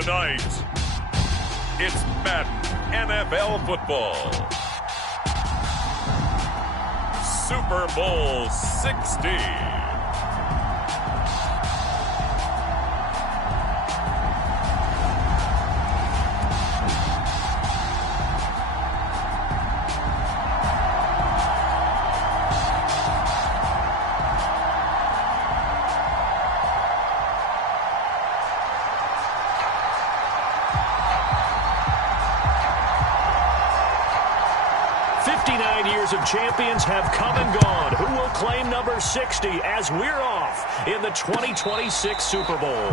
Tonight, it's Madden NFL football. Super Bowl 60. Of champions have come and gone. Who will claim number 60 as we're off in the 2026 Super Bowl?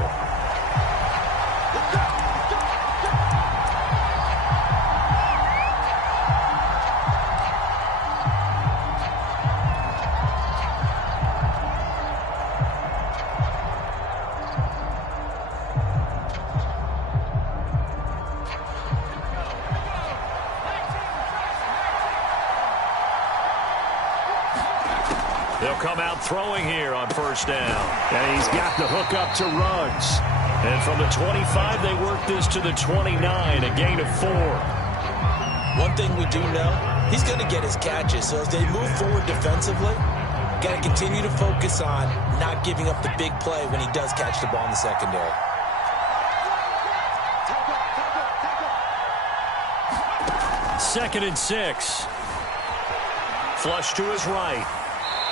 They'll come out throwing here on first down. And he's got the hook up to Ruggs. And from the 25, they work this to the 29, a gain of 4. One thing we do know, he's going to get his catches. So as they move forward defensively, got to continue to focus on not giving up the big play when he does catch the ball in the secondary. Second and 6. Flush to his right.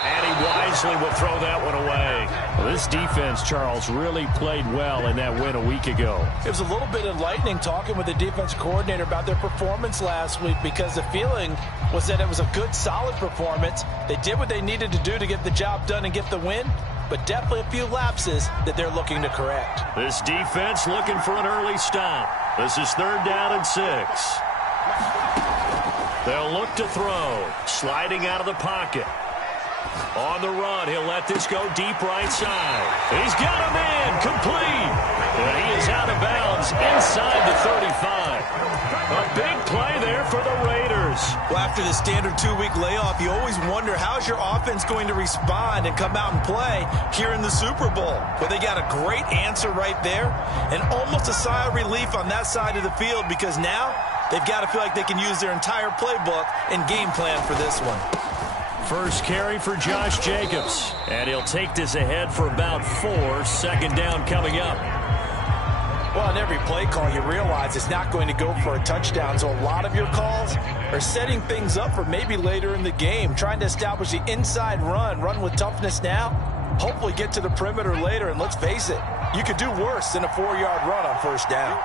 And he wisely will throw that one away. Well, this defense, Charles, really played well in that win a week ago. It was a little bit enlightening talking with the defense coordinator about their performance last week, because the feeling was that it was a good, solid performance. They did what they needed to do to get the job done and get the win, but definitely a few lapses that they're looking to correct. This defense looking for an early stop. This is 3rd down and 6. They'll look to throw. Sliding out of the pocket. On the run, he'll let this go deep right side. He's got him in, complete. And he is out of bounds inside the 35. A big play there for the Raiders. Well, after the standard 2-week layoff, you always wonder how's your offense going to respond and come out and play here in the Super Bowl. Well, they got a great answer right there, and almost a sigh of relief on that side of the field, because now they've got to feel like they can use their entire playbook and game plan for this one. First carry for Josh Jacobs. And he'll take this ahead for about 4. 2nd down coming up. Well, on every play call, you realize it's not going to go for a touchdown. So a lot of your calls are setting things up for maybe later in the game, trying to establish the inside run with toughness now, hopefully get to the perimeter later. And let's face it, you could do worse than a 4-yard run on first down.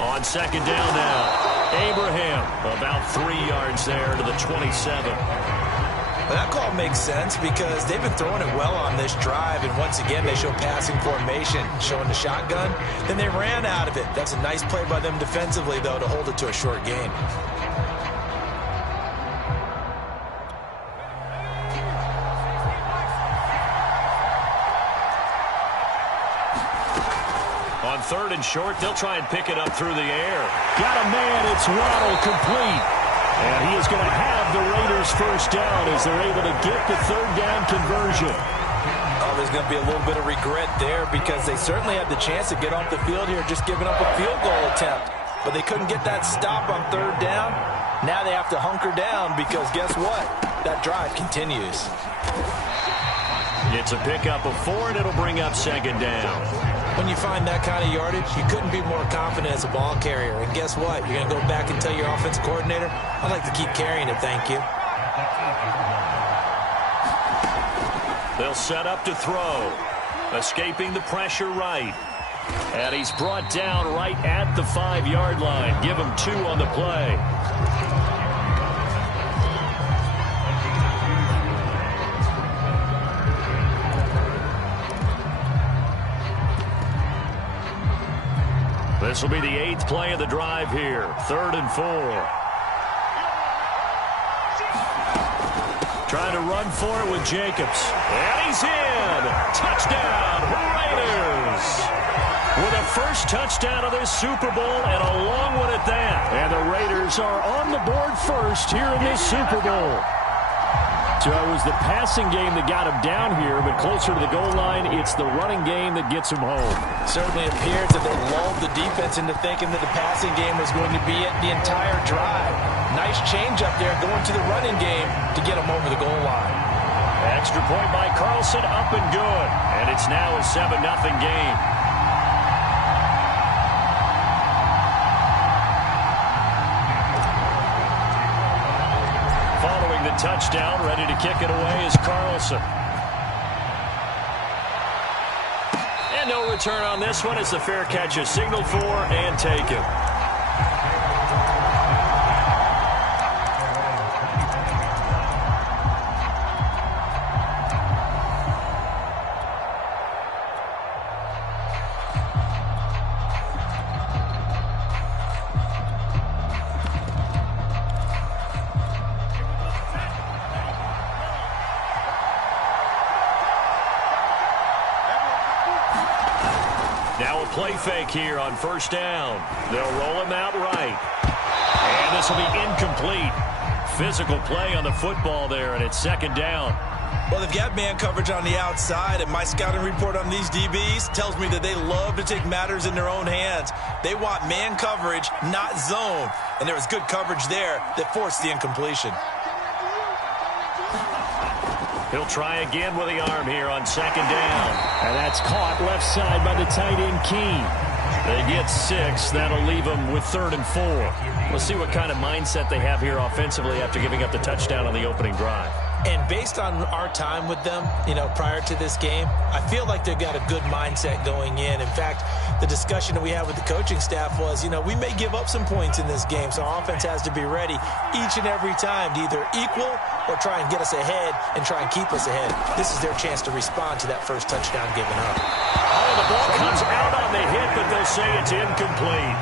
On 2nd down now. Abraham, about 3 yards there to the 27. Well, that call makes sense because they've been throwing it well on this drive, and once again they show passing formation, showing the shotgun. Then they ran out of it. That's a nice play by them defensively, though, to hold it to a short gain. On 3rd and short, they'll try and pick it up through the air. Got a man, it's Waddle, complete. And he is going to have the Raiders first down as they're able to get the 3rd down conversion. Oh, there's going to be a little bit of regret there, because they certainly had the chance to get off the field here, just giving up a field goal attempt. But they couldn't get that stop on 3rd down. Now they have to hunker down, because guess what? That drive continues. It's a pickup of 4, and it'll bring up 2nd down. When you find that kind of yardage, you couldn't be more confident as a ball carrier. And guess what? You're going to go back and tell your offensive coordinator, I'd like to keep carrying it, thank you. They'll set up to throw. Escaping the pressure right. And he's brought down right at the 5-yard line. Give him 2 on the play. This will be the 8th play of the drive here. 3rd and 4. Trying to run for it with Jacobs. And he's in. Touchdown, Raiders. With a first touchdown of this Super Bowl, and a long one at that. And the Raiders are on the board first here in this Super Bowl. So it was the passing game that got him down here, but closer to the goal line, it's the running game that gets him home. Certainly appears that they lulled the defense into thinking that the passing game was going to be it the entire drive. Nice change up there going to the running game to get him over the goal line. Extra point by Carlson, up and good. And it's now a 7-0 game. Following the touchdown, ready to kick it away is Carlson. And no return on this one as the fair catch is signaled for and taken. Now a play fake here on first down. They'll roll him out right. And this will be incomplete. Physical play on the football there, and it's second down. Well, they've got man coverage on the outside, and my scouting report on these DBs tells me that they love to take matters in their own hands. They want man coverage, not zone. And there was good coverage there that forced the incompletion. He'll try again with the arm here on second down. And that's caught left side by the tight end Key. They get 6. That'll leave them with 3rd and 4. We'll see what kind of mindset they have here offensively after giving up the touchdown on the opening drive. And based on our time with them, prior to this game, I feel like they've got a good mindset going in. In fact, the discussion that we had with the coaching staff was, we may give up some points in this game, so our offense has to be ready each and every time to either equal or try and get us ahead and try and keep us ahead. This is their chance to respond to that first touchdown given up. Oh, the ball comes out on the hit, but they'll say it's incomplete.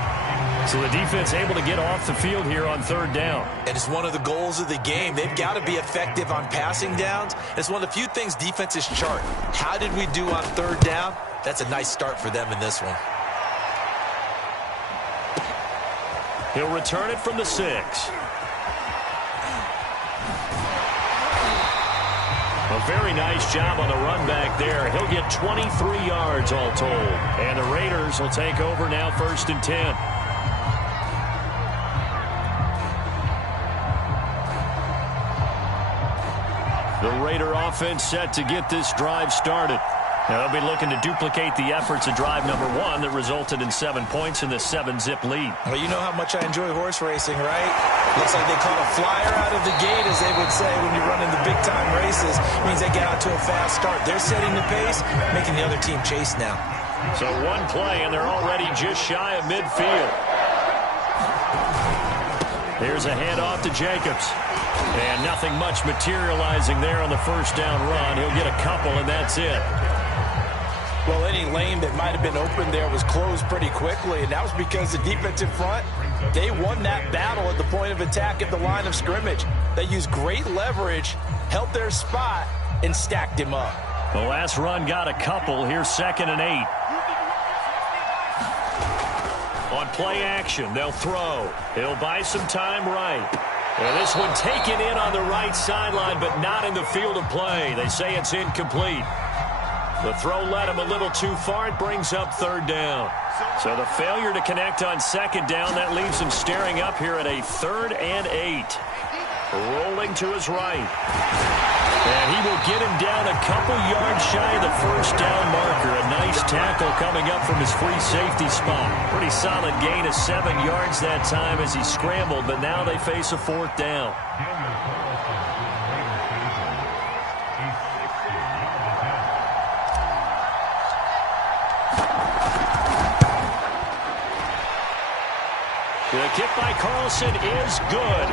So the defense able to get off the field here on 3rd down. And it's one of the goals of the game. They've got to be effective on passing downs. It's one of the few things defenses chart. How did we do on 3rd down? That's a nice start for them in this one. He'll return it from the 6. A very nice job on the run back there. He'll get 23 yards all told. And the Raiders will take over now 1st and 10. The Raider offense set to get this drive started. Now they'll be looking to duplicate the efforts of drive number 1 that resulted in 7 points in the 7-zip lead. Well, you know how much I enjoy horse racing, right? Looks like they caught a flyer out of the gate, as they would say when you're running the big-time races. It means they get out to a fast start. They're setting the pace, making the other team chase now. So one play, and they're already just shy of midfield. Here's a handoff to Jacobs. And nothing much materializing there on the first down run. He'll get a couple, and that's it. Well, any lane that might have been open there was closed pretty quickly, and that was because the defensive front, they won that battle at the point of attack at the line of scrimmage. They used great leverage, held their spot, and stacked him up. The last run got a couple. Here's 2nd and 8. On play action, they'll throw. He'll buy some time right. And this one taken in on the right sideline, but not in the field of play. They say it's incomplete. The throw led him a little too far. It brings up 3rd down. So the failure to connect on 2nd down, that leaves him staring up here at a 3rd and 8. Rolling to his right. And he will get him down a couple yards shy of the first down marker. A nice tackle coming up from his free safety spot. Pretty solid gain of 7 yards that time as he scrambled, but now they face a 4th down. The kick by Carlson is good.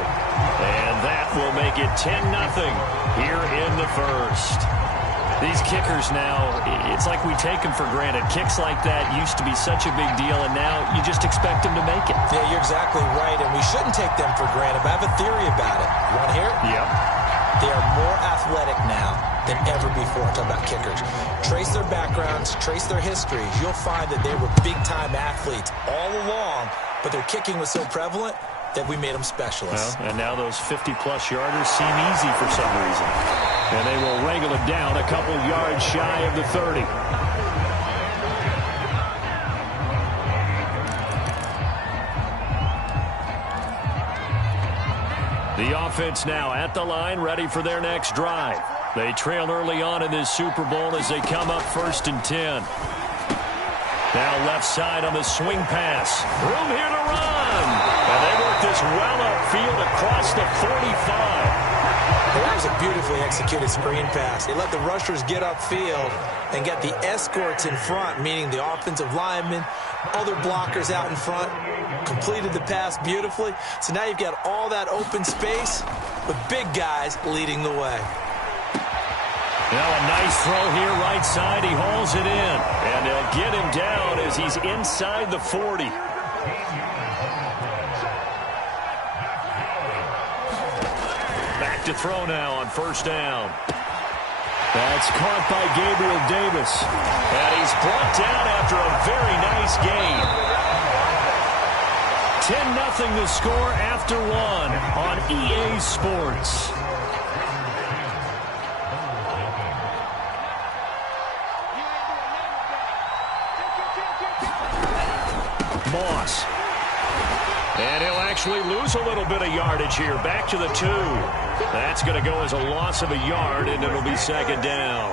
And that will make it 10-0 here in the first. These kickers now, it's like we take them for granted. Kicks like that used to be such a big deal, and now you just expect them to make it. Yeah, you're exactly right, and we shouldn't take them for granted. But I have a theory about it. You want to hear it? Yep. They are more athletic now than ever before. I'm talking about kickers. Trace their backgrounds, trace their histories. You'll find that they were big-time athletes all along, but their kicking was so prevalent, that we made them specialists. Well, and now those 50-plus yarders seem easy for some reason. And they will wrangle it down a couple yards shy of the 30. The offense now at the line, ready for their next drive. They trail early on in this Super Bowl as they come up 1st and 10. Now left side on the swing pass. Room here to run. And they work this well upfield across the 45. That was a beautifully executed screen pass. They let the rushers get upfield and get the escorts in front, meaning the offensive linemen, other blockers out in front, completed the pass beautifully. So now you've got all that open space with big guys leading the way. Now a nice throw here, right side. He hauls it in. And they'll get him down as he's inside the 40. Back to throw now on 1st down. That's caught by Gabriel Davis. And he's brought down after a very nice gain. 10-0 the score after 1 on EA Sports. Moss. And he'll actually lose a little bit of yardage here. Back to the 2. That's going to go as a loss of a yard, and it'll be 2nd down.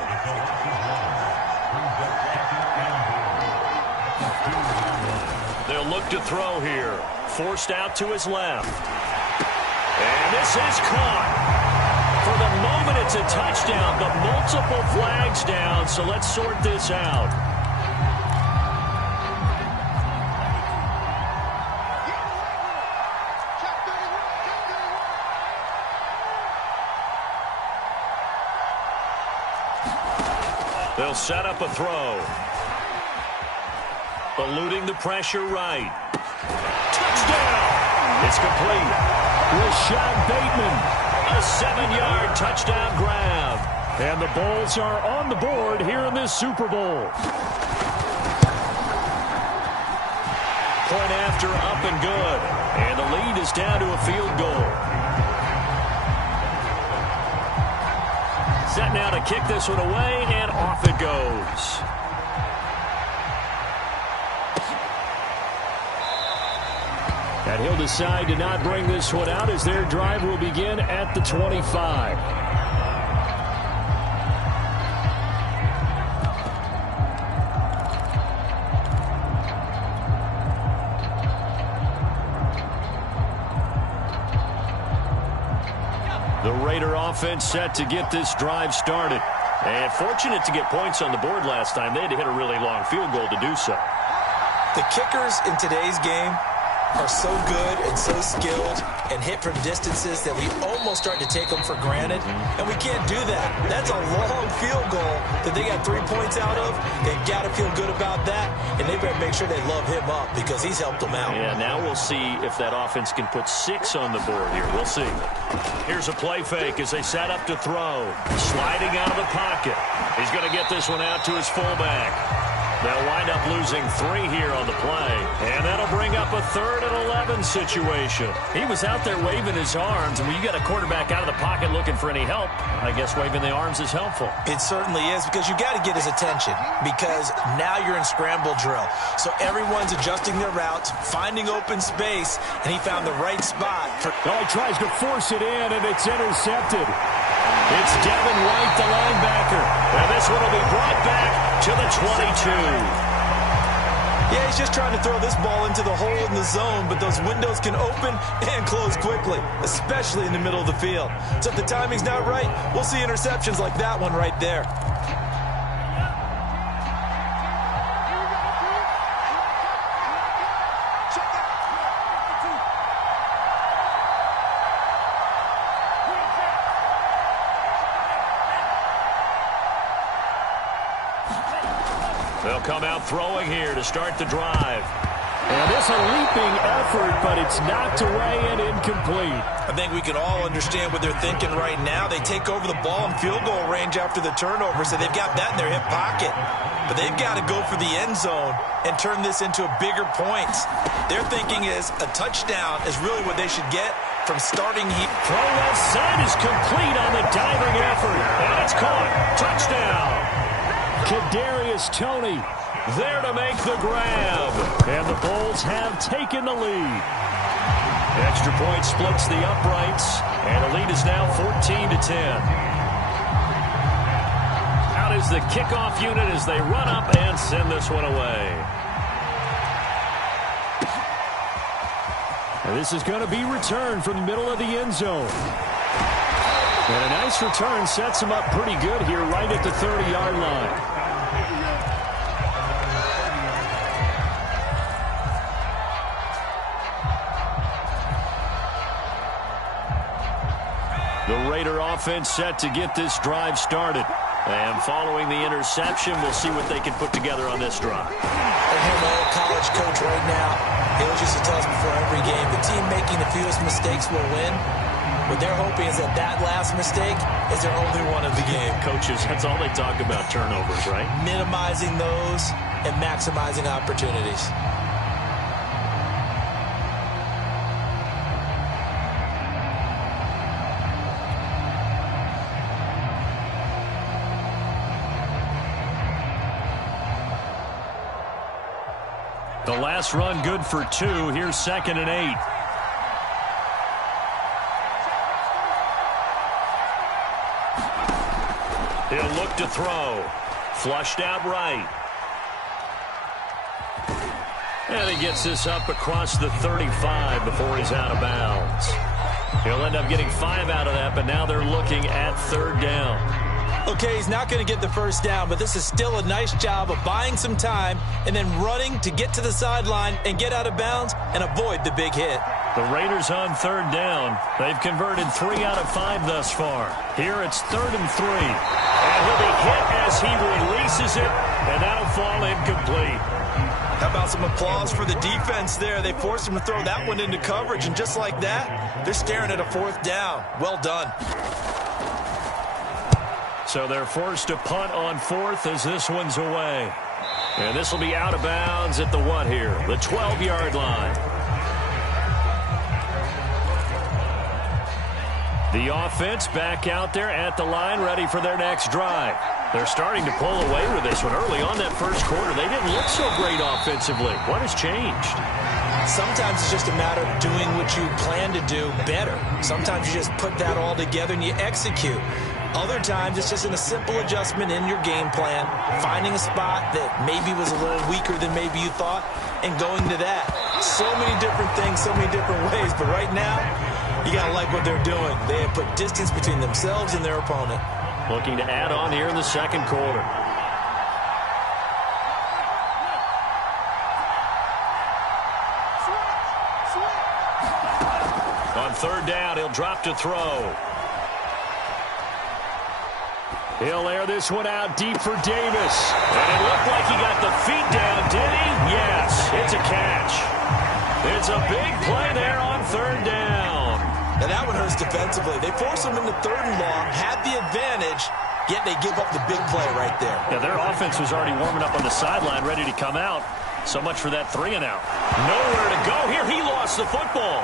They'll look to throw here. Forced out to his left. And this is caught. For the moment, it's a touchdown, but multiple flags down, so let's sort this out. They'll set up a throw. Eluding the pressure right. Touchdown! It's complete. Rashad Bateman. A 7-yard touchdown grab. And the Bulls are on the board here in this Super Bowl. Point after up and good. And the lead is down to a field goal. Set now to kick this one away, and off it goes. And he'll decide to not bring this one out as their drive will begin at the 25. The Raider offense set to get this drive started. And fortunate to get points on the board last time. They had to hit a really long field goal to do so. The kickers in today's game are so good and so skilled and hit from distances that we almost start to take them for granted. And we can't do that. That's a long field goal that they got 3 points out of. They've got to feel good about that. And they better make sure they love him up because he's helped them out. Yeah, now we'll see if that offense can put 6 on the board here. We'll see. Here's a play fake as they set up to throw. Sliding out of the pocket. He's going to get this one out to his fullback. They'll wind up losing 3 here on the play. And that'll bring up a 3rd and 11 situation. He was out there waving his arms. And when you got a quarterback out of the pocket looking for any help, I guess waving the arms is helpful. It certainly is because you got to get his attention because now you're in scramble drill. So everyone's adjusting their routes, finding open space, and he found the right spot. He tries to force it in, and it's intercepted. It's Devin White, the linebacker. And this one will be brought back to the 22. Yeah, he's just trying to throw this ball into the hole in the zone, but those windows can open and close quickly, especially in the middle of the field. So if the timing's not right, we'll see interceptions like that one right there. They'll come out throwing here to start the drive. And it's a leaping effort, but it's knocked away and incomplete. I think we can all understand what they're thinking right now. They take over the ball in field goal range after the turnover, so they've got that in their hip pocket. but they've got to go for the end zone and turn this into a bigger points. Their thinking is a touchdown is really what they should get from starting here. Throw left side is complete on the diving effort, and it's caught. Touchdown. Kadarius Toney there to make the grab, and the Bulls have taken the lead. Extra point splits the uprights, and the lead is now 14-10. Out is the kickoff unit as they run up and send this one away. And this is going to be returned from the middle of the end zone. And a nice return sets him up pretty good here right at the 30-yard line. The Raider offense set to get this drive started. And following the interception, we'll see what they can put together on this drive. I hear my old college coach right now. He always used to tell us before every game, the team making the fewest mistakes will win. What they're hoping is that that last mistake is their only one of the game. Coaches, that's all they talk about, turnovers, right? Minimizing those and maximizing opportunities. The last run good for 2. Here's 2nd and 8. He'll look to throw. Flushed out right. And he gets this up across the 35 before he's out of bounds. He'll end up getting 5 out of that, but now they're looking at 3rd down. Okay, he's not going to get the first down, but this is still a nice job of buying some time and then running to get to the sideline and get out of bounds and avoid the big hit. The Raiders on 3rd down. They've converted 3 out of 5 thus far. Here it's 3rd and 3. And he'll be hit as he releases it, and that'll fall incomplete. How about some applause for the defense there? They forced him to throw that one into coverage, and just like that, they're staring at a 4th down. Well done. So they're forced to punt on 4th as this one's away. And this will be out of bounds at the what here? The 12-yard line. The offense back out there at the line, ready for their next drive. They're starting to pull away with this one. Early on that first quarter, they didn't look so great offensively. What has changed? Sometimes it's just a matter of doing what you plan to do better. Sometimes you just put that all together and you execute. Other times, it's just in a simple adjustment in your game plan, finding a spot that maybe was a little weaker than maybe you thought, and going to that. So many different things, so many different ways, but right now, you got to like what they're doing. They have put distance between themselves and their opponent. Looking to add on here in the second quarter. On 3rd down, he'll drop to throw. He'll air this one out deep for Davis. And it looked like he got the feet down, did he? Yes, it's a catch. It's a big play there on 3rd down. Now that one hurts defensively. They force him into 3rd and long, had the advantage, yet they give up the big play right there. Yeah, their offense was already warming up on the sideline, ready to come out. So much for that 3 and out. Nowhere to go here. He lost the football.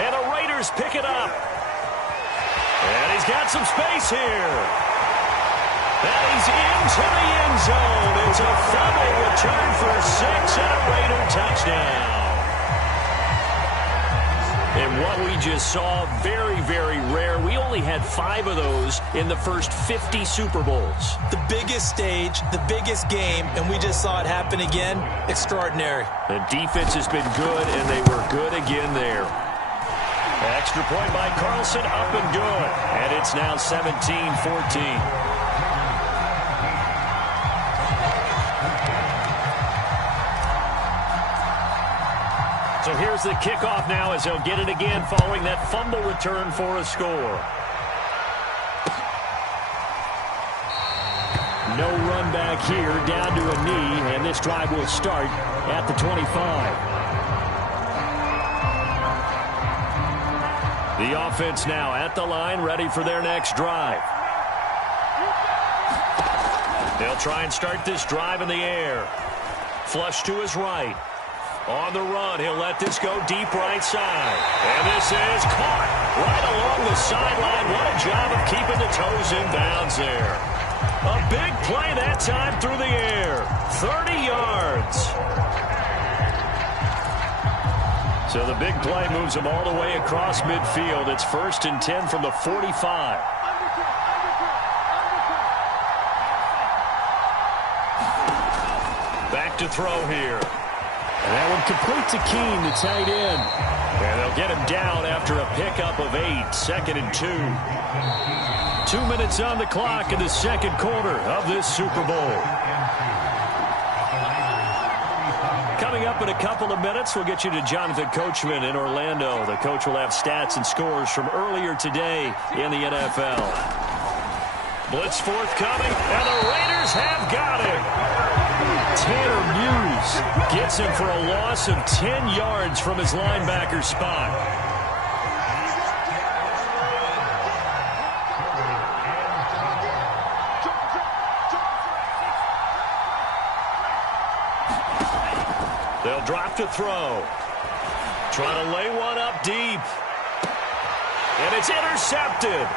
And the Raiders pick it up. And he's got some space here. And he's into the end zone. It's a fumble return for 6 and a Raider touchdown. And what we just saw, very, very rare. We only had 5 of those in the first 50 Super Bowls. The biggest stage, the biggest game, and we just saw it happen again. Extraordinary. The defense has been good, and they were good again there. Extra point by Carlson, up and good. And it's now 17-14. So here's the kickoff now as they'll get it again following that fumble return for a score. No run back here, down to a knee, and this drive will start at the 25. The offense now at the line, ready for their next drive. They'll try and start this drive in the air. Flush to his right. On the run, he'll let this go deep right side. And this is caught right along the sideline. What a job of keeping the toes in bounds there. A big play that time through the air. 30 yards. So the big play moves him all the way across midfield. It's 1st and 10 from the 45. Back to throw here. And that one complete to Keene, the tight end. And they'll get him down after a pickup of 8, 2nd and 2. 2 minutes on the clock in the second quarter of this Super Bowl. Coming up in a couple of minutes, we'll get you to Jonathan Coachman in Orlando. The coach will have stats and scores from earlier today in the NFL. Blitz forthcoming, and the Raiders have got him. Tanner Muse gets him for a loss of 10 yards from his linebacker spot. They'll drop to throw. Trying to lay one up deep. And it's intercepted.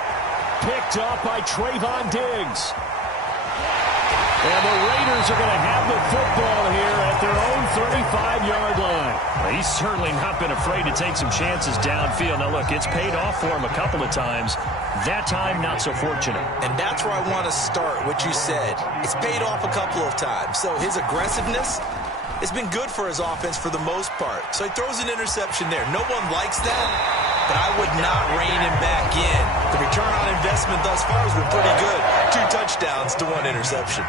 Picked up by Trayvon Diggs. And the Raiders are going to have the football here at their own 35-yard line. Well, he's certainly not been afraid to take some chances downfield. Now, look, it's paid off for him a couple of times. That time, not so fortunate. And that's where I want to start, what you said. It's paid off a couple of times. So his aggressiveness has been good for his offense for the most part. So he throws an interception there. No one likes that, but I would not rein him back in. The return on investment thus far has been pretty good. 2 touchdowns to 1 interception.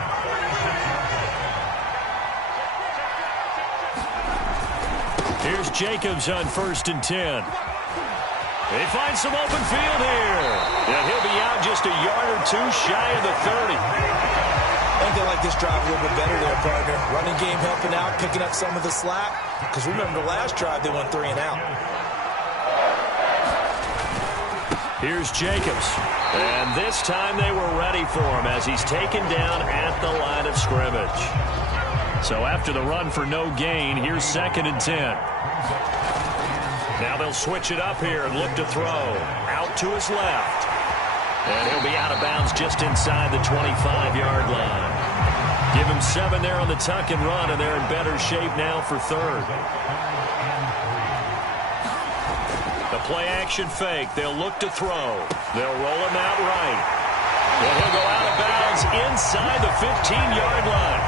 Here's Jacobs on 1st and 10. They find some open field here. And he'll be out just a yard or 2 shy of the 30. I think they like this drive a little bit better there, partner. Running game helping out, picking up some of the slack. Because remember, the last drive, they went 3 and out. Here's Jacobs. And this time they were ready for him as he's taken down at the line of scrimmage. So after the run for no gain, here's 2nd and 10. Now they'll switch it up here and look to throw. Out to his left. And he'll be out of bounds just inside the 25-yard line. Give him 7 there on the tuck and run, and they're in better shape now for 3rd. The play-action fake. They'll look to throw. They'll roll him out right. And he'll go out of bounds inside the 15-yard line.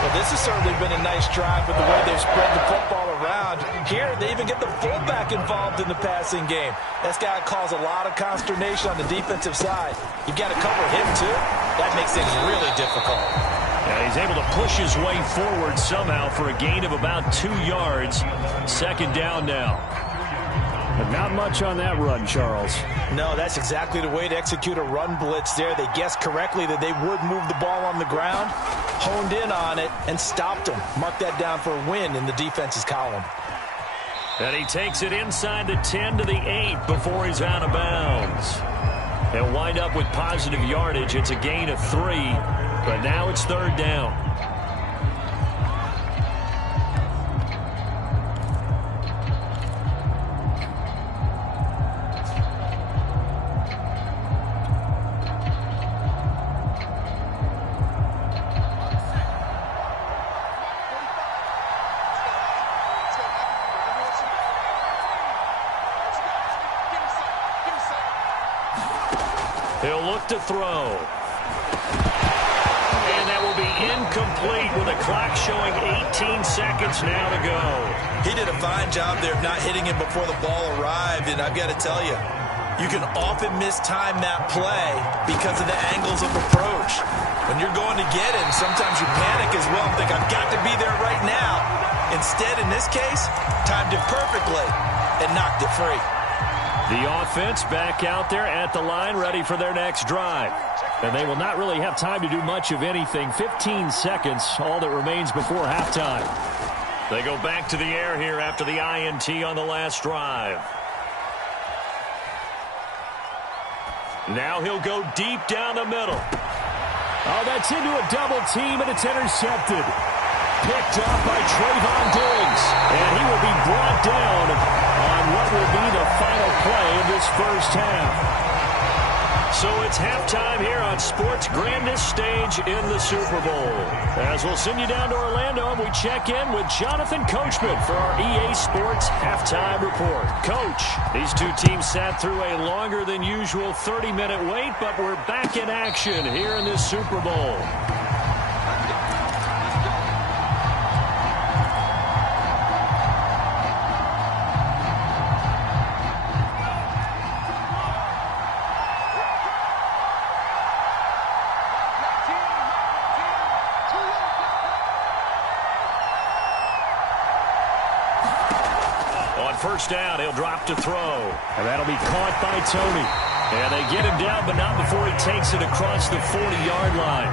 Well, this has certainly been a nice drive with the way they've spread the football around. Here, they even get the fullback involved in the passing game. That's got to cause a lot of consternation on the defensive side. You've got to cover him, too. That makes things really difficult. Yeah, he's able to push his way forward somehow for a gain of about 2 yards. 2nd down now. But not much on that run, Charles. No, that's exactly the way to execute a run blitz there. They guessed correctly that they would move the ball on the ground, honed in on it, and stopped them. Mark that down for a win in the defense's column. And he takes it inside the 10 to the 8 before he's out of bounds. He'll wind up with positive yardage. It's a gain of 3, but now it's 3rd down. He'll look to throw. And that will be incomplete with the clock showing 18 seconds now to go. He did a fine job there of not hitting him before the ball arrived, and I've got to tell you, you can often mistime that play because of the angles of approach. When you're going to get him, sometimes you panic as well and think, I've got to be there right now. Instead, in this case, timed it perfectly and knocked it free. The offense back out there at the line, ready for their next drive. And they will not really have time to do much of anything. 15 seconds, all that remains before halftime. They go back to the air here after the INT on the last drive. Now he'll go deep down the middle. Oh, that's into a double team, and it's intercepted. Picked up by Trayvon Diggs. And he will be brought down on what will be the final play of this first half. So it's halftime here on sports' grandest stage in the Super Bowl. As we'll send you down to Orlando, we check in with Jonathan Coachman for our EA Sports Halftime Report. Coach, these two teams sat through a longer than usual 30-minute wait, but we're back in action here in this Super Bowl. First down, he'll drop to throw. And that'll be caught by Tony. And they get him down, but not before he takes it across the 40-yard line.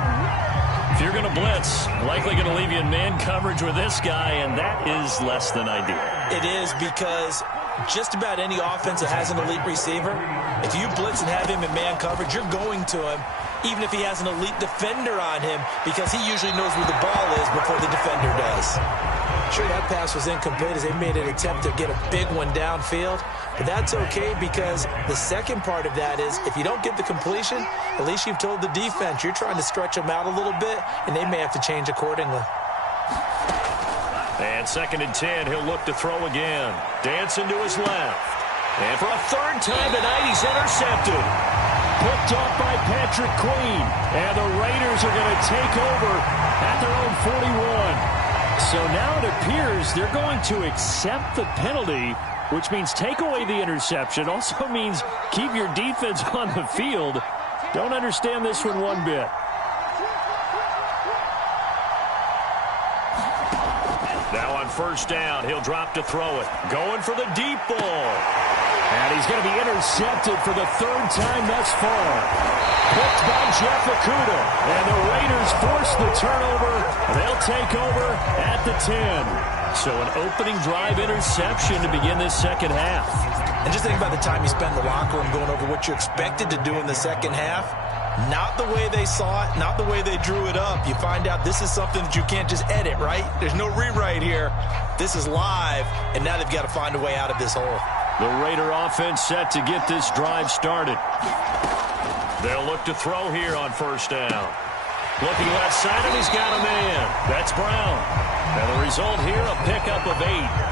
If you're going to blitz, likely going to leave you in man coverage with this guy, and that is less than ideal. It is, because just about any offense that has an elite receiver, if you blitz and have him in man coverage, you're going to him, even if he has an elite defender on him, because he usually knows where the ball is before the defender does. Sure, that pass was incomplete as they made an attempt to get a big one downfield, but that's okay, because the second part of that is if you don't get the completion, at least you've told the defense you're trying to stretch them out a little bit, and they may have to change accordingly. And 2nd and 10, he'll look to throw again. Dancing to his left. And for a third time tonight, he's intercepted. Picked off by Patrick Queen. And the Raiders are going to take over at their own 41. So now it appears they're going to accept the penalty, which means take away the interception. Also means keep your defense on the field. Don't understand this one bit. Now on first down, he'll drop to throw it. Going for the deep ball. And he's going to be intercepted for the third time thus far. Picked by Jeff Okudah. And the Raiders force the turnover. They'll take over at the 10. So an opening drive interception to begin this second half. And just think about the time you spent in the locker room going over what you expected to do in the second half. Not the way they saw it, not the way they drew it up. You find out this is something that you can't just edit, right? There's no rewrite here. This is live, and now they've got to find a way out of this hole. The Raider offense set to get this drive started. They'll look to throw here on first down. Looking left side, and he's got a man. That's Brown. And the result here, a pickup of 8.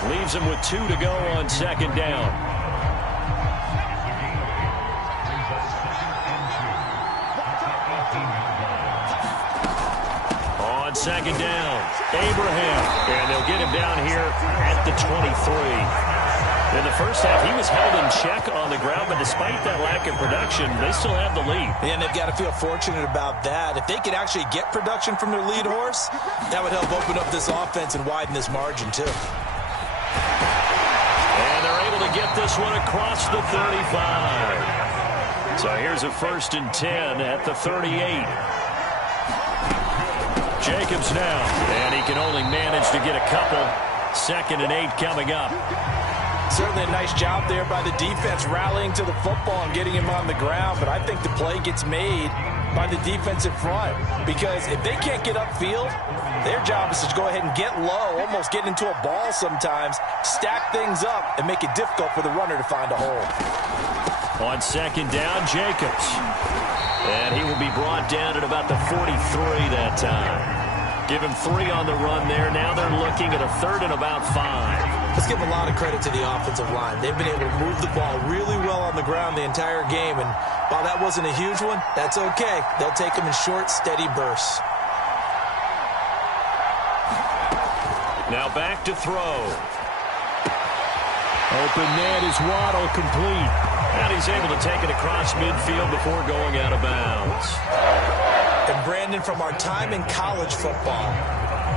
Leaves him with 2 to go on second down. On second down, Abraham. And they'll get him down here at the 23. In the first half, he was held in check on the ground, but despite that lack of production, they still have the lead. And they've got to feel fortunate about that. If they could actually get production from their lead horse, that would help open up this offense and widen this margin, too. And they're able to get this one across the 35. So here's a 1st and 10 at the 38. Jacobs now, and he can only manage to get a couple. 2nd and 8 coming up. Certainly a nice job there by the defense rallying to the football and getting him on the ground, but I think the play gets made by the defensive front, because if they can't get upfield, their job is to go ahead and get low, almost get into a ball sometimes, stack things up, and make it difficult for the runner to find a hole. On second down, Jacobs. And he will be brought down at about the 43 that time. Give him 3 on the run there. Now they're looking at a 3rd and about 5. Let's give a lot of credit to the offensive line. They've been able to move the ball really well on the ground the entire game. And while that wasn't a huge one, that's okay. They'll take them in short, steady bursts. Now back to throw. Open man is Waddle, complete. And he's able to take it across midfield before going out of bounds. And Brandon, from our time in college football,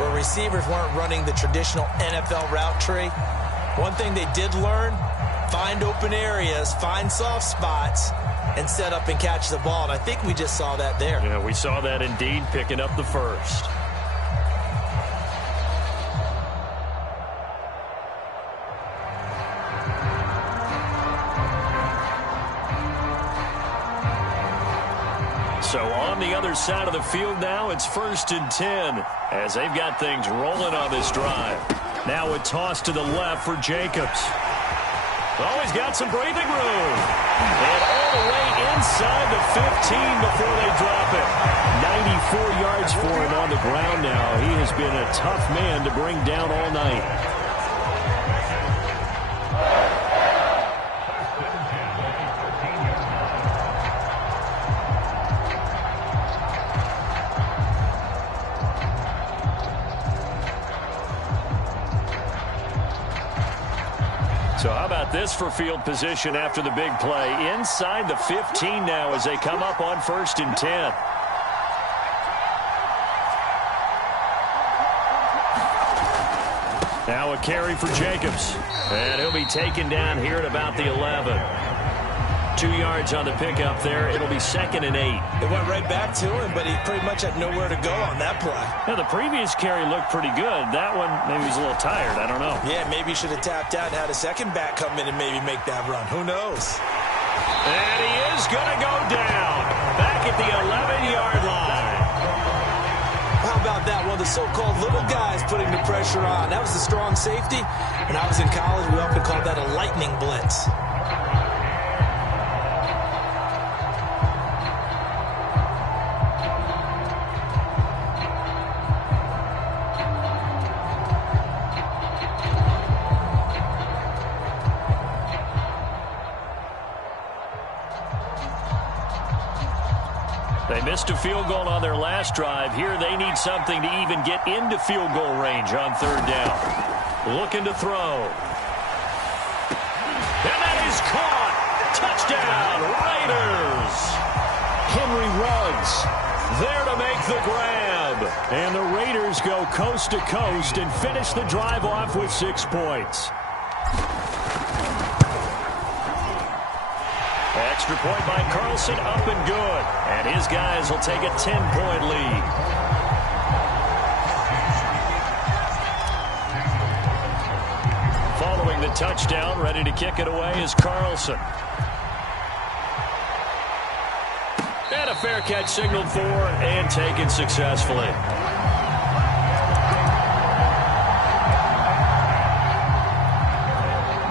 where receivers weren't running the traditional NFL route tree, one thing they did learn, find open areas, find soft spots, and set up and catch the ball. And I think we just saw that there. Yeah, we saw that indeed, picking up the first. So on the other side of the field now, it's 1st and 10 as they've got things rolling on this drive. Now a toss to the left for Jacobs. Oh, he's got some breathing room. And all the way inside the 15 before they drop it. 94 yards for him on the ground now. He has been a tough man to bring down all night. So how about this for field position after the big play? Inside the 15 now as they come up on 1st and 10. Now a carry for Jacobs. And he'll be taken down here at about the 11. 2 yards on the pickup there. It'll be 2nd and 8. It went right back to him, but he pretty much had nowhere to go on that play. Now, the previous carry looked pretty good. That one, maybe he was a little tired. I don't know. Yeah, maybe he should have tapped out and had a second back come in and maybe make that run. Who knows? And he is going to go down. Back at the 11-yard line. How about that? One of the so-called little guys putting the pressure on. That was the strong safety. When I was in college, we often called that a lightning blitz. They missed a field goal on their last drive. Here they need something to even get into field goal range on 3rd down. Looking to throw. And that is caught. Touchdown, Raiders. Henry Ruggs there to make the grab. And the Raiders go coast to coast and finish the drive off with 6 points. Extra point by Carlson, up and good. And his guys will take a 10-point lead. Following the touchdown, ready to kick it away is Carlson. And a fair catch signaled for and taken successfully.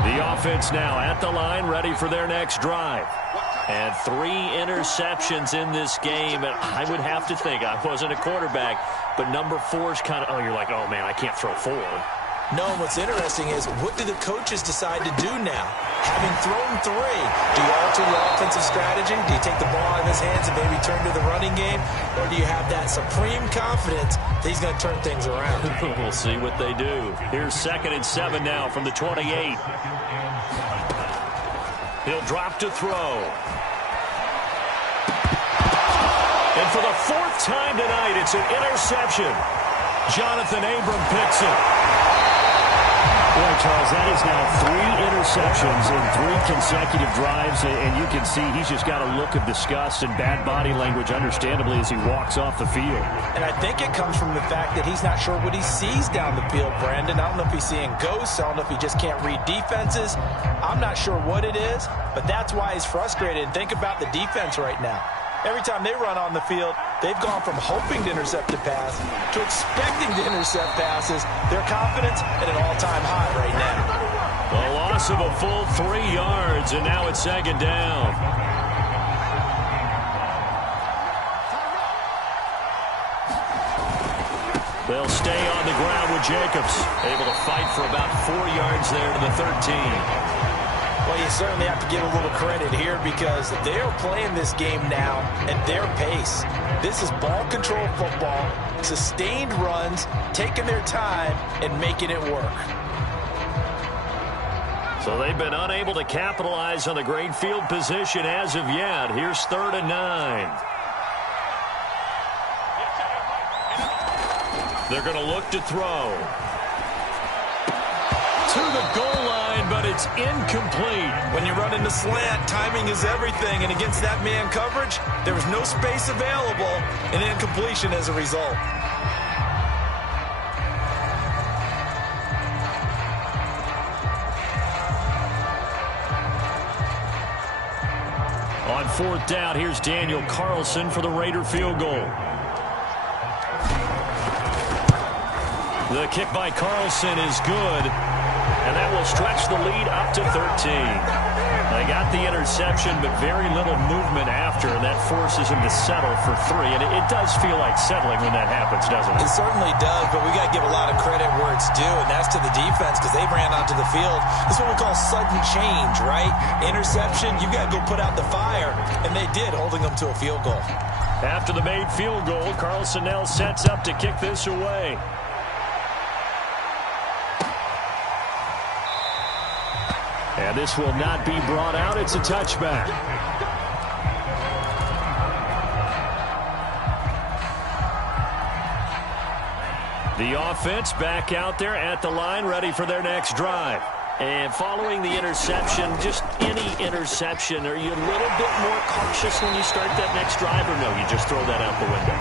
The offense now at the line, ready for their next drive. And 3 interceptions in this game. And I would have to think, I wasn't a quarterback, but number 4 is kind of, oh, you're like, oh, man, I can't throw 4. No, what's interesting is, what do the coaches decide to do now? Having thrown 3, do you alter your offensive strategy? Do you take the ball out of his hands and maybe turn to the running game? Or do you have that supreme confidence that he's going to turn things around? We'll see what they do. Here's 2nd and 7 now from the 28. He'll drop to throw. And for the 4th time tonight, it's an interception. Jonathan Abram picks it. Boy, Charles, that is now 3 interceptions in 3 consecutive drives, and you can see he's just got a look of disgust and bad body language, understandably, as he walks off the field. And I think it comes from the fact that he's not sure what he sees down the field, Brandon. I don't know if he's seeing ghosts. I don't know if he just can't read defenses. I'm not sure what it is, but that's why he's frustrated. And think about the defense right now. Every time they run on the field, they've gone from hoping to intercept a pass to expecting to intercept passes. Their confidence at an all-time high right now. A loss of a full 3 yards, and now it's 2nd down. They'll stay on the ground with Jacobs, able to fight for about 4 yards there to the 13. Well, you certainly have to give a little credit here because they're playing this game now at their pace. This is ball control football, sustained runs, taking their time, and making it work. So they've been unable to capitalize on the great field position as of yet. Here's 3rd and 9. They're going to look to throw. To the goal line, but it's incomplete. When you run into slant, timing is everything, and against that man coverage, there was no space available, and incompletion as a result. On 4th down, here's Daniel Carlson for the Raider field goal. The kick by Carlson is good, and that will stretch the lead up to 13. They got the interception, but very little movement after, and that forces him to settle for 3. And it does feel like settling when that happens, doesn't it? It certainly does, but we got to give a lot of credit where it's due, and that's to the defense because they ran onto the field. This is what we call sudden change, right? Interception, you got to go put out the fire, and they did, holding them to a field goal. After the made field goal, Carlson now sets up to kick this away. And this will not be brought out. It's a touchback. The offense back out there at the line, ready for their next drive. And following the interception, just any interception, are you a little bit more cautious when you start that next drive, or no, you just throw that out the window?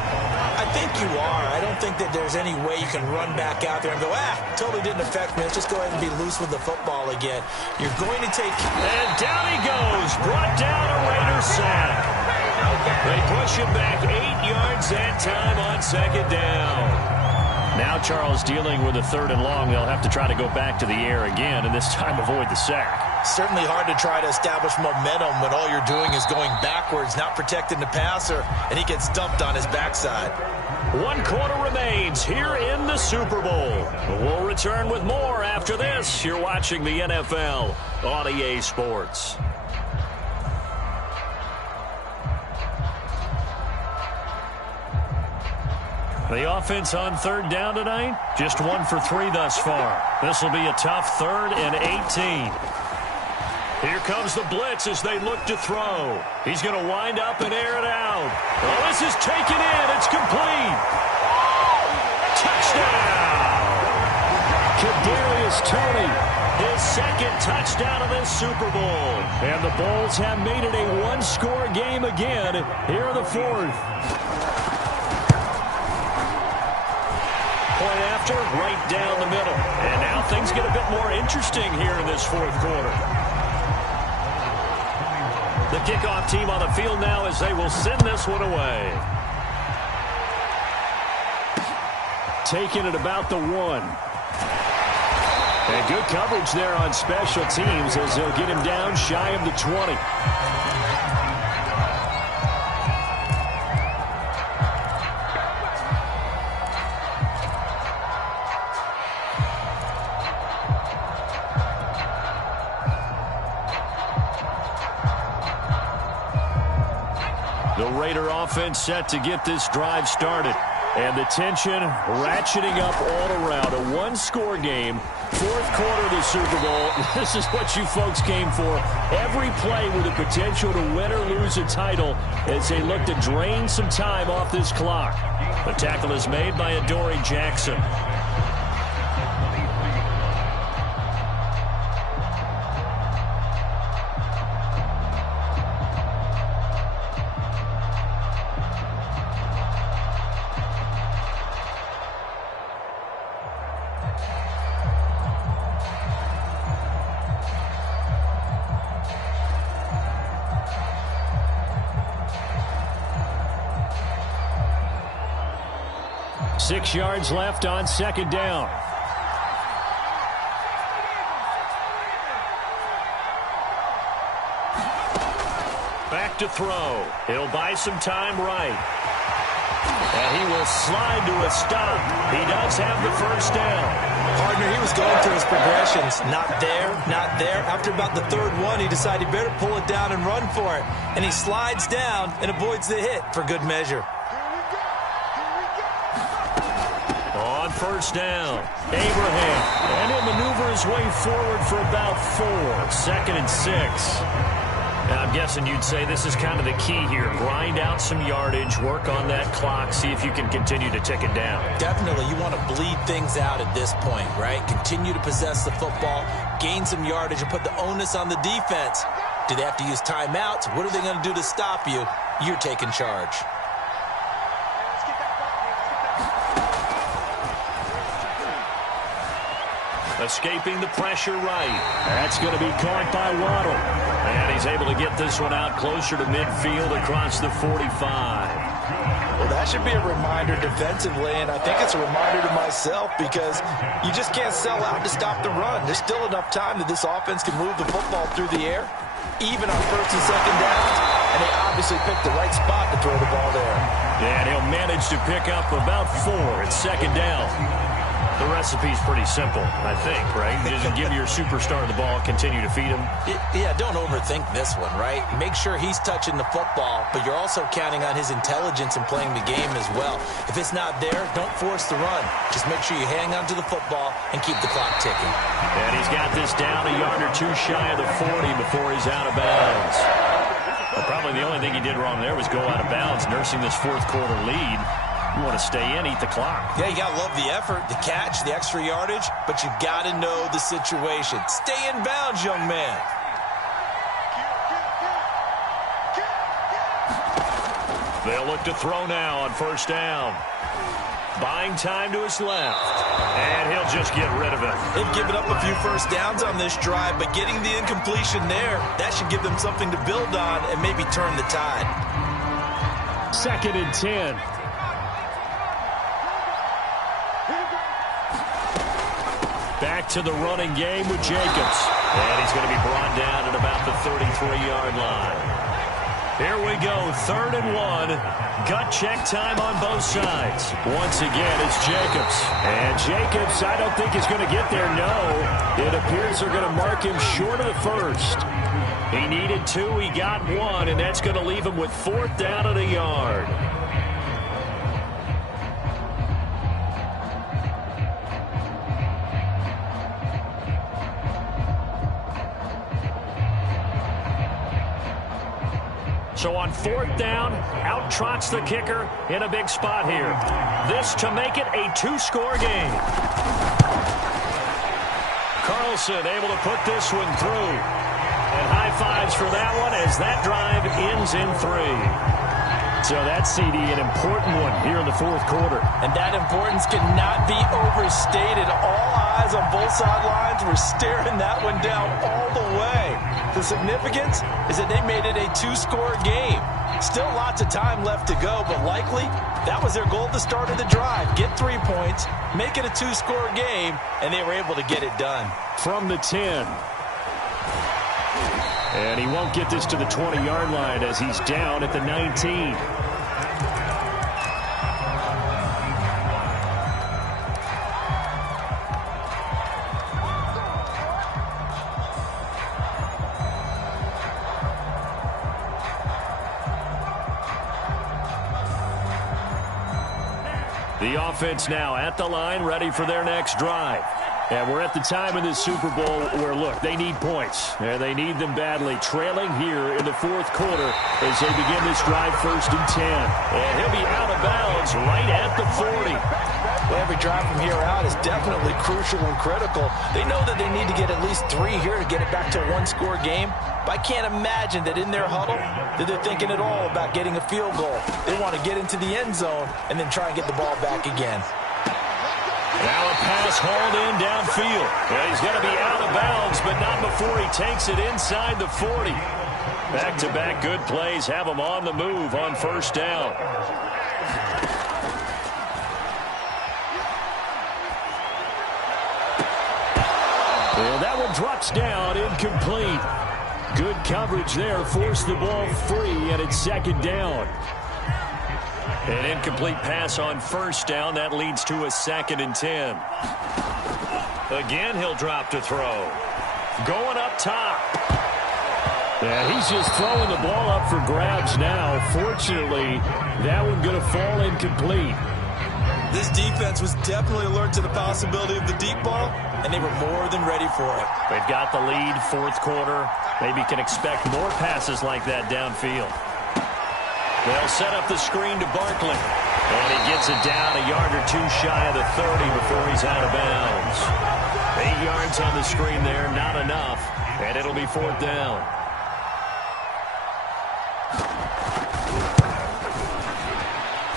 I think you are. I don't think that there's any way you can run back out there and go, totally didn't affect me. Let's just go ahead and be loose with the football again. You're going to take... And down he goes. Brought down a Raider sack. They push him back 8 yards that time on 2nd down. Now Charles dealing with a 3rd and long. They'll have to try to go back to the air again, and this time avoid the sack. Certainly hard to try to establish momentum when all you're doing is going backwards, not protecting the passer, and he gets dumped on his backside. 1 quarter remains here in the Super Bowl. We'll return with more after this. You're watching the NFL on EA Sports. The offense on 3rd down tonight, just 1 for 3 thus far. This will be a tough 3rd and 18. Here comes the blitz as they look to throw. He's going to wind up and air it out. Well, this is taken in. It's complete. Touchdown! Kadarius Toney, his 2nd touchdown of this Super Bowl. And the Bulls have made it a 1-score game again here in the 4th. Point after, right down the middle. And now things get a bit more interesting here in this 4th quarter. The kickoff team on the field now as they will send this one away. Taking it about the 1. And good coverage there on special teams as they'll get him down shy of the 20. The Raider offense set to get this drive started. And the tension ratcheting up all around. A 1-score game, 4th quarter of the Super Bowl. This is what you folks came for. Every play with the potential to win or lose a title as they look to drain some time off this clock. The tackle is made by Adoree Jackson. Six yards left on 2nd down. Back to throw. He'll buy some time right. And he will slide to a stop. He does have the 1st down. Partner, he was going through his progressions. Not there, not there. After about the 3rd one, he decided he better pull it down and run for it. And he slides down and avoids the hit for good measure. On 1st down, Abraham. And he'll maneuver his way forward for about 4. 2nd and 6. Now, I'm guessing you'd say this is kind of the key here. Grind out some yardage, work on that clock, see if you can continue to tick it down. Definitely. You want to bleed things out at this point, right? Continue to possess the football, gain some yardage, and put the onus on the defense. Do they have to use timeouts? What are they going to do to stop you? You're taking charge. A Escaping the pressure right. That's going to be caught by Waddle. And he's able to get this one out closer to midfield across the 45. Well, that should be a reminder defensively, and I think it's a reminder to myself because you just can't sell out to stop the run. There's still enough time that this offense can move the football through the air, even on first and second downs, and they obviously picked the right spot to throw the ball there. And he'll manage to pick up about 4 at second down. The recipe's pretty simple, I think, right? Just give your superstar the ball, continue to feed him. Yeah, don't overthink this one, right? Make sure he's touching the football, but you're also counting on his intelligence in playing the game as well. If it's not there, don't force the run. Just make sure you hang on to the football and keep the clock ticking. And he's got this down a yard or 2 shy of the 40 before he's out of bounds. Well, probably the only thing he did wrong there was go out of bounds, nursing this fourth quarter lead. You want to stay in, eat the clock. Yeah, you got to love the effort, the catch, the extra yardage, but you got to know the situation. Stay in bounds, young man. They'll look to throw now on first down. Buying time to his left. And he'll just get rid of it. They've given up a few first downs on this drive, but getting the incompletion there, that should give them something to build on and maybe turn the tide. 2nd and 10. Back to the running game with Jacobs. And he's going to be brought down at about the 33-yard line. Here we go, 3rd and 1. Gut check time on both sides. Once again, it's Jacobs. And Jacobs, I don't think is going to get there, no. It appears they're going to mark him short of the first. He needed 2, he got 1, and that's going to leave him with 4th down at a yard. So on 4th down, out trots the kicker in a big spot here. This to make it a 2-score game. Carlson able to put this one through. And high fives for that one as that drive ends in 3. So that CD, an important one here in the fourth quarter. And that importance cannot be overstated. All eyes on both sidelines were staring that one down all the way. The significance is that they made it a 2-score game. Still lots of time left to go, but likely that was their goal at the start of the drive. Get 3 points, make it a 2-score game, and they were able to get it done. From the 10. And he won't get this to the 20-yard line as he's down at the 19. The offense now at the line, ready for their next drive. And we're at the time in this Super Bowl where, look, they need points. And they need them badly. Trailing here in the fourth quarter as they begin this drive 1st and 10. And he'll be out of bounds right at the 40. Well, every drive from here out is definitely crucial and critical. They know that they need to get at least 3 here to get it back to a 1-score game. But I can't imagine that in their huddle that they're thinking at all about getting a field goal. They want to get into the end zone and then try and get the ball back again. Now a pass hauled in downfield. Yeah, he's going to be out of bounds, but not before he takes it inside the 40. Back-to-back good plays have him on the move on first down. Well, that one drops down, incomplete. Good coverage there, forced the ball free, and it's 2nd down. An incomplete pass on first down. That leads to a 2nd and 10. Again, he'll drop to throw. Going up top. Yeah, he's just throwing the ball up for grabs now. Fortunately, that one going to fall incomplete. This defense was definitely alert to the possibility of the deep ball, and they were more than ready for it. They've got the lead, fourth quarter. Maybe can expect more passes like that downfield. They'll set up the screen to Barkley. And he gets it down a yard or 2 shy of the 30 before he's out of bounds. 8 yards on the screen there, not enough. And it'll be 4th down.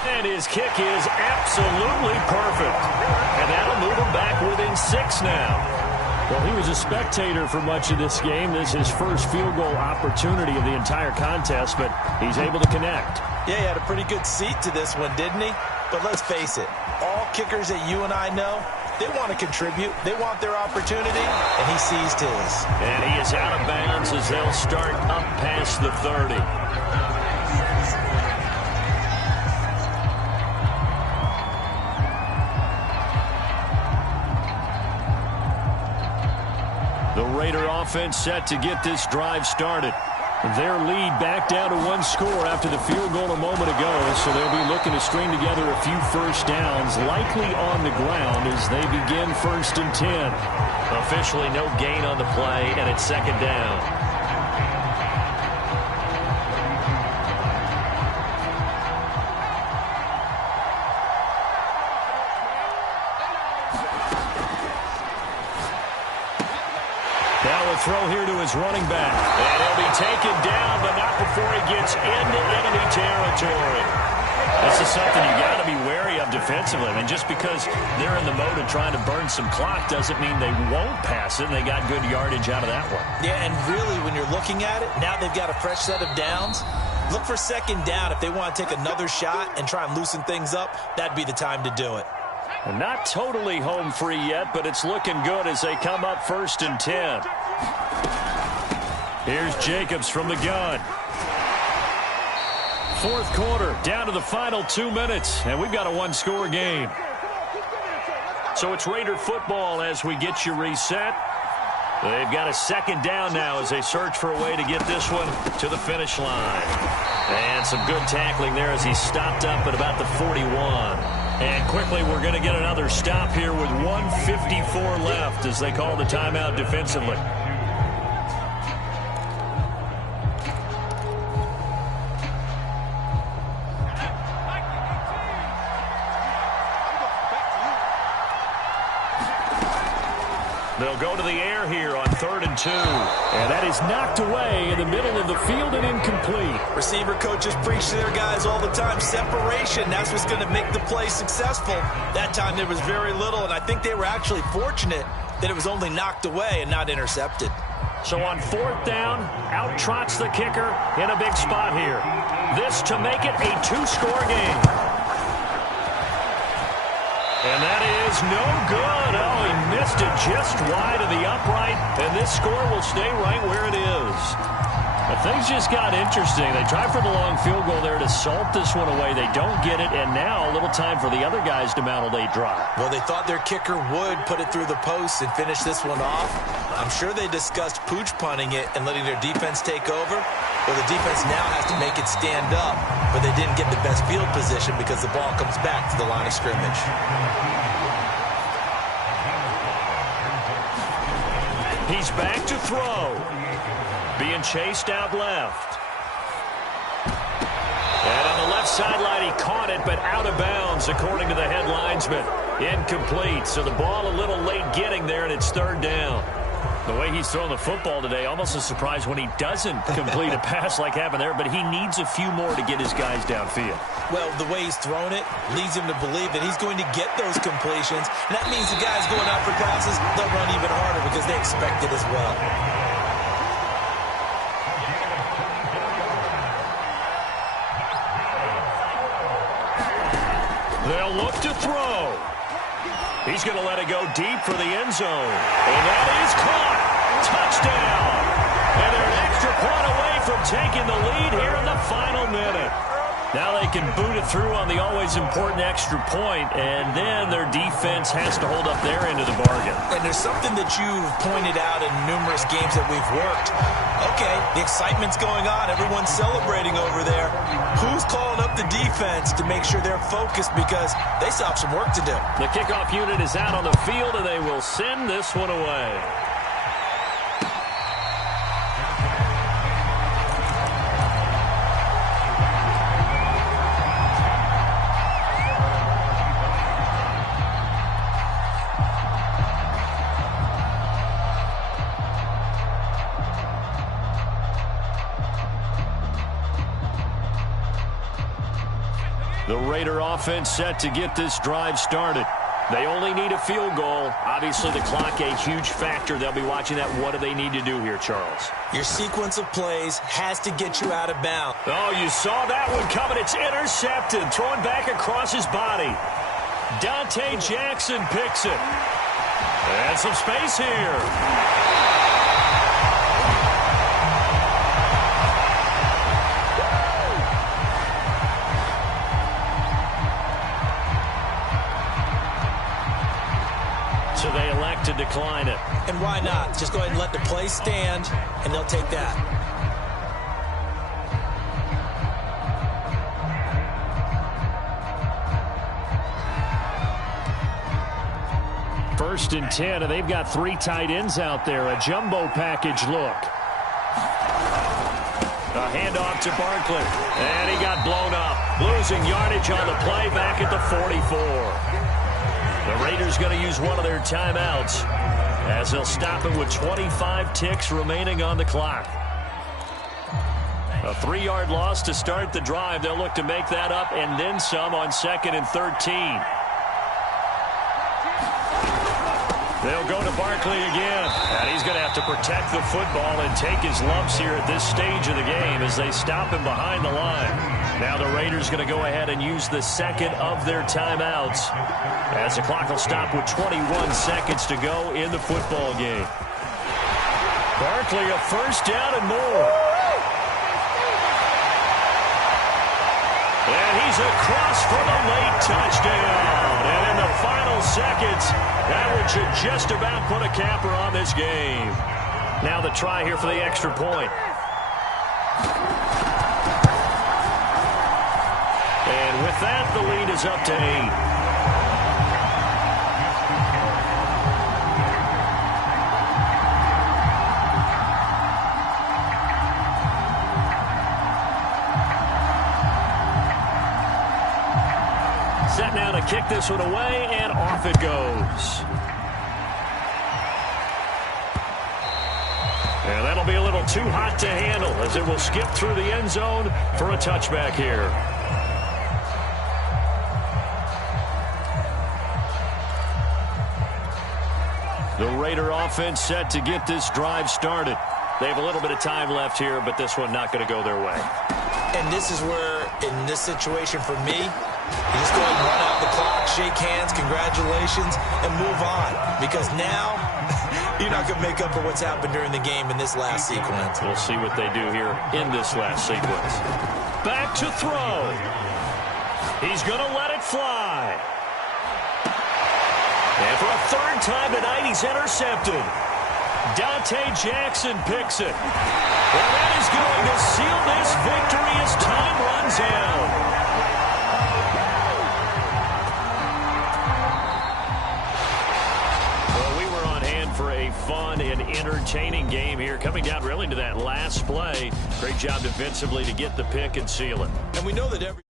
And his kick is absolutely perfect. And that'll move him back within 6 now. Well, he was a spectator for much of this game. This is his first field goal opportunity of the entire contest, but he's able to connect. Yeah, he had a pretty good seat to this one, didn't he? But let's face it, all kickers that you and I know, they want to contribute. They want their opportunity, and he seized his. And he is out of bounds as they'll start up past the 30. The Raider offense set to get this drive started. Their lead back down to one score after the field goal a moment ago, so they'll be looking to string together a few first downs, likely on the ground as they begin 1st and 10. Officially no gain on the play, and it's 2nd down. Throw here to his running back. And he'll be taken down, but not before he gets into enemy territory. This is something you got to be wary of defensively. I mean, just because they're in the mode of trying to burn some clock doesn't mean they won't pass it, and they got good yardage out of that one. Yeah, and really, when you're looking at it, now they've got a fresh set of downs. Look for 2nd down. If they want to take another shot and try and loosen things up, that'd be the time to do it. And not totally home free yet, but it's looking good as they come up 1st and 10. Here's Jacobs from the gun. 4th quarter, down to the final 2 minutes, and we've got a one-score game. So it's Raider football as we get you reset. They've got a 2nd down now as they search for a way to get this one to the finish line. And some good tackling there as he stopped up at about the 41. And quickly, we're going to get another stop here with 1:54 left as they call the timeout defensively. They'll go to the air here on 3rd and 2. And that is knocked away in the middle of the field and incomplete. Receiver coaches preach to their guys all the time. Separation, that's what's going to make the play successful. That time there was very little, and I think they were actually fortunate that it was only knocked away and not intercepted. So on 4th down, out trots the kicker in a big spot here. This to make it a 2-score game. And that is no good. Oh, he missed it just wide of the upright, and this score will stay right where it is. But things just got interesting. They tried for the long field goal there to salt this one away. They don't get it, and now a little time for the other guys to mount a late drive. Well, they thought their kicker would put it through the post and finish this one off. I'm sure they discussed pooch punting it and letting their defense take over. Well, the defense now has to make it stand up, but they didn't get the best field position because the ball comes back to the line of scrimmage. He's back to throw. Being chased out left. And on the left sideline, he caught it, but out of bounds, according to the head linesman. Incomplete, so the ball a little late getting there, and it's 3rd down. The way he's throwing the football today, almost a surprise when he doesn't complete a pass like happened there, but he needs a few more to get his guys downfield. Well, the way he's thrown it leads him to believe that he's going to get those completions, and that means the guys going out for passes, they'll run even harder because they expect it as well. They'll look to throw. He's going to let it go deep for the end zone. And that is caught. Touchdown. And they're an extra point away from taking the lead here in the final minute. Now they can boot it through on the always important extra point, and then their defense has to hold up their end of the bargain. And there's something that you've pointed out in numerous games that we've worked. Okay, the excitement's going on. Everyone's celebrating over there. Who's calling up the defense to make sure they're focused because they still have some work to do? The kickoff unit is out on the field, and they will send this one away. The Raider offense set to get this drive started. They only need a field goal. Obviously, the clock a huge factor. They'll be watching that. What do they need to do here, Charles? Your sequence of plays has to get you out of bounds. Oh, you saw that one coming. It's intercepted. Throwing back across his body. Dante Jackson picks it. And some space here. So they elect to decline it. And why not? Just go ahead and let the play stand, and they'll take that. First and 10, and they've got 3 tight ends out there. A jumbo package look. A handoff to Barkley. And he got blown up. Losing yardage on the play back at the 44. The Raiders going to use one of their timeouts as they'll stop it with 25 ticks remaining on the clock. A 3-yard loss to start the drive. They'll look to make that up and then some on 2nd and 13. They'll go to Barkley again. And he's going to have to protect the football and take his lumps here at this stage of the game as they stop him behind the line. Now the Raiders going to go ahead and use the second of their timeouts as the clock will stop with 21 seconds to go in the football game. Barkley, a first down and more. And he's across for the late touchdown. And in the final seconds, that one should just about put a capper on this game. Now the try here for the extra point. And with that, the lead is up to 8. Set now to kick this one away, and off it goes. And that'll be a little too hot to handle as it will skip through the end zone for a touchback here. The Raider offense set to get this drive started. They have a little bit of time left here, but this one not going to go their way. And this is where, in this situation for me, you just go ahead and run out the clock, shake hands, congratulations, and move on. Because now, you're not going to make up for what's happened during the game in this last sequence. We'll see what they do here in this last sequence. Back to throw. He's going to let it fly. And for a 3rd time tonight, he's intercepted. Dante Jackson picks it. Well, that is going to seal this victory as time runs out. For a fun and entertaining game here, coming down really to that last play. Great job defensively to get the pick and seal it. And we know that every